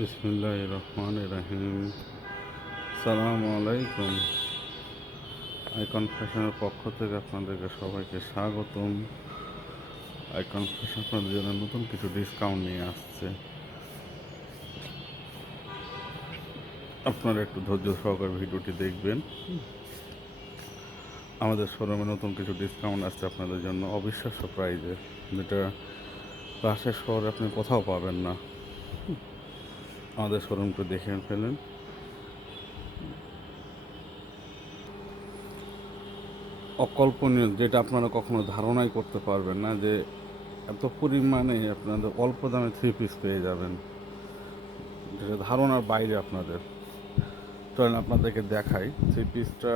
বিসমিল্লাহির রহমানির রহিম। আসসালামু আলাইকুম। আইকন ফ্যাশনের পক্ষ থেকে আপনাদেরকে সবাইকে স্বাগতম। আইকন ফ্যাশন আপনাদের জন্য নতুন কিছু ডিসকাউন্ট নিয়ে আসছে। আপনারা একটু ধৈর্য সহকারে ভিডিওটি দেখবেন। আমাদের শোরুমে নতুন কিছু ডিসকাউন্ট আসছে আপনাদের জন্য অবিশ্বাস্য প্রাইজে, যেটা রাজশাহী শহরে আপনি কোথাও পাবেন না। আমাদের শোরুমটা দেখে ফেলেন। অকল্পনীয়, যেটা আপনারা কখনো ধারণাই করতে পারবেন না যে এত পরিমাণে আপনাদের অল্প দামে থ্রি পিস পেয়ে যাবেন, যেটা ধারণার বাইরে আপনাদের। চলেন আপনাদেরকে দেখাই থ্রি পিসটা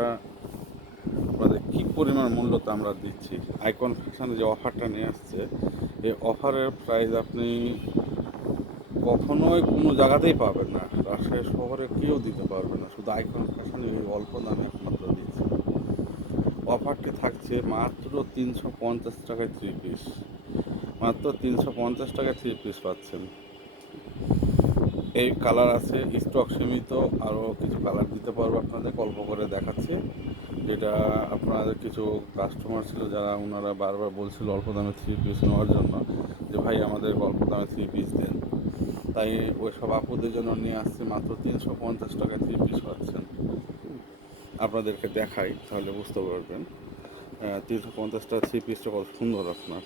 আপনাদের কী পরিমাণ মূল্যতে আমরা দিচ্ছি। আইকন ফ্যাশনে যে অফারটা নিয়ে আসছে, এই অফারের প্রাইস আপনি কখনোই কোনো জায়গাতেই পাবেন না, রাজশাহী শহরে কেউ দিতে পারবে না। শুধু আইকন ফ্যাশনে এই অল্প দামে একমাত্র দিচ্ছে। অফারটি থাকছে মাত্র 350 টাকায় থ্রি পিস। মাত্র 350 টাকায় থ্রি পিস পাচ্ছেন। এই কালার আছে, স্টক সীমিত, আরও কিছু কালার দিতে পারবো আপনাদের, অল্প করে দেখাচ্ছি। যেটা আপনাদের কিছু কাস্টমার ছিল যারা ওনারা বারবার বলছিল অল্প দামে থ্রি পিস নেওয়ার জন্য, যে ভাই আমাদের অল্প দামে থ্রি পিস দেন। তাই ওই সব আপুদের জন্য নিয়ে আসছে, মাত্র 350 টাকায় থ্রি পিস পাচ্ছেন। আপনাদেরকে দেখাই তাহলে বুঝতে পারবেন 350 টাকা থ্রি পিসটা কত সুন্দর আপনার।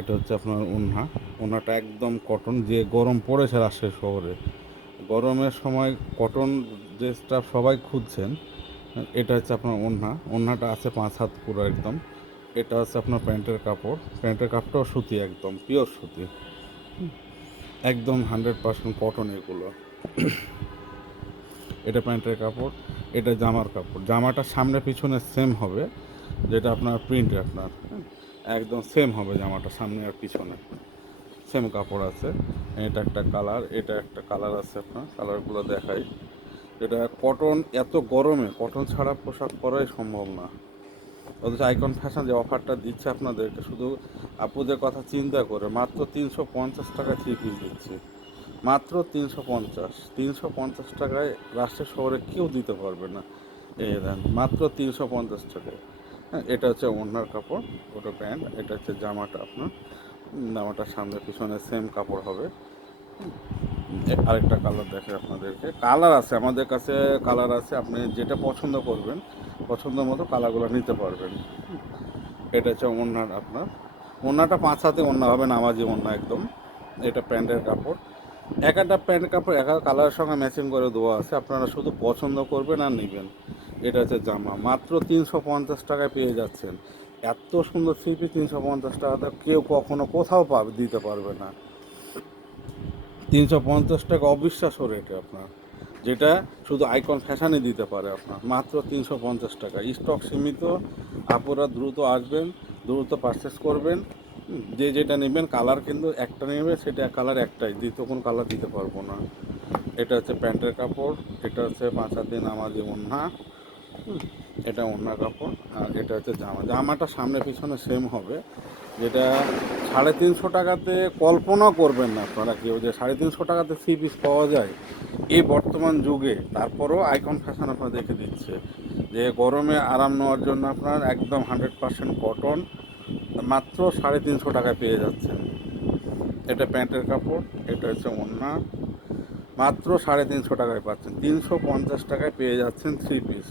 এটা হচ্ছে আপনার ওড়নাটা একদম কটন, যে গরম পড়েছে রাজশাহী শহরে, গরমের সময় কটন ড্রেসটা সবাই খুঁজছেন। এটা হচ্ছে আপনার ওড়নাটা আছে 5 হাত পুরো একদম। এটা হচ্ছে আপনার প্যান্টের কাপড়টাও সুতি, একদম পিওর সুতি, একদম 100% কটন এগুলো। এটা প্যান্টের কাপড়, এটা জামার কাপড়। জামাটা সামনে পিছনে সেম হবে, যেটা আপনার প্রিন্ট আপনার একদম সেম হবে। জামাটা সামনে আর পিছনে সেম কাপড় আছে। এটা একটা কালার, এটা একটা কালার আছে, আপনার কালারগুলো দেখাই। এটা কটন, এত গরমে কটন ছাড়া পোশাক পরাই সম্ভব না। অথচ আইকন ফ্যাশন যে অফারটা দিচ্ছে আপনাদেরকে, শুধু আপুদের কথা চিন্তা করে মাত্র 350 টাকায় থ্রি পিস দিচ্ছে। মাত্র 350 টাকায় রাজশাহী শহরে কেউ দিতে পারবে না। এই দেন মাত্র 350 টাকায়। হ্যাঁ, এটা হচ্ছে ওড়নার কাপড়, ওটা প্যান্ট। এটা হচ্ছে জামাটা আপনার, জামাটার সামনে পিছনে সেম কাপড় হবে। আরেকটা কালার দেখে আপনাদেরকে, কালার আছে আমাদের কাছে, কালার আছে, আপনি যেটা পছন্দ করবেন পছন্দ মতো কালারগুলো নিতে পারবেন। এটা হচ্ছে ওড়নাটা 5 হাতে ওড়না হবে, নামাজি ওড়না একদম। এটা প্যান্টের কাপড়, এক একটা প্যান্ট কাপড় এক একটা কালারের সঙ্গে ম্যাচিং করে দেওয়া আছে, আপনারা শুধু পছন্দ করবেন আর নেবেন। এটা হচ্ছে জামা, মাত্র 350 টাকায় পেয়ে যাচ্ছেন। এত সুন্দর থ্রি পিস 350 টাকাতে কেউ কখনো কোথাও দিতে পারবে না। 350 টাকা অবিশ্বাস্য রেটে আপনার, যেটা শুধু আইকন ফ্যাশনে দিতে পারে আপনার। মাত্র 350 টাকা, স্টক সীমিত। আপুরা দ্রুত আসবেন, দ্রুত পারচেস করবেন। যে যেটা নেবেন, কালার কিন্তু একটা নেবে, সেটা কালার একটাই, দ্বিতীয় কোনো কালার দিতে পারবো না। এটা হচ্ছে প্যান্টের কাপড়, এটা হচ্ছে 5 হাতে নামাজি ওড়না, এটা ওড়না কাপড়। আর এটা হচ্ছে জামাটা সামনে পিছনে সেম হবে, যেটা 350 টাকাতে কল্পনা করবেন না আপনারা কেউ যে 350 টাকাতে থ্রি পিস পাওয়া যায় এই বর্তমান যুগে। তারপরও আইকন ফ্যাশন আপনাদেরকে দিচ্ছে যে গরমে আরাম নেওয়ার জন্য আপনার একদম 100% কটন, মাত্র 350 টাকায় পেয়ে যাচ্ছেন। এটা প্যান্টের কাপড়, এটা হচ্ছে ওড়না, মাত্র 350 টাকায় পাচ্ছেন। 350 টাকায় পেয়ে যাচ্ছেন থ্রি পিস।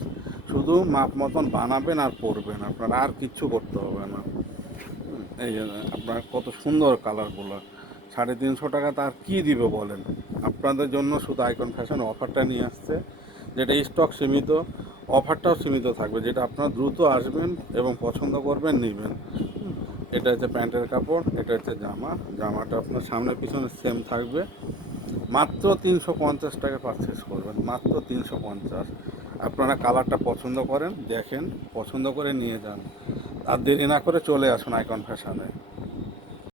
শুধু মাপ মতন বানাবেন আর পরবেন, আপনার আর কিচ্ছু করতে হবে না। এই যে আপনার কত সুন্দর কালারগুলো, 350 টাকা তার কী দিবে বলেন। আপনাদের জন্য শুধু আইকন ফ্যাশন অফারটা নিয়ে আসছে, যেটা স্টক সীমিত। অফারটাও সীমিত থাকবে, যেটা আপনারা দ্রুত আসবেন এবং পছন্দ করবেন, নেবেন। এটা হচ্ছে প্যান্টের কাপড়, এটা হচ্ছে জামাটা আপনার সামনে পিছনে সেম থাকবে। মাত্র 350 টাকা পারচেস করবেন, মাত্র 350। আপনারা কালারটা পছন্দ করেন, দেখেন, পছন্দ করে নিয়ে যান। আর দেরি না করে চলে আসুন আইকন ফ্যাশনে।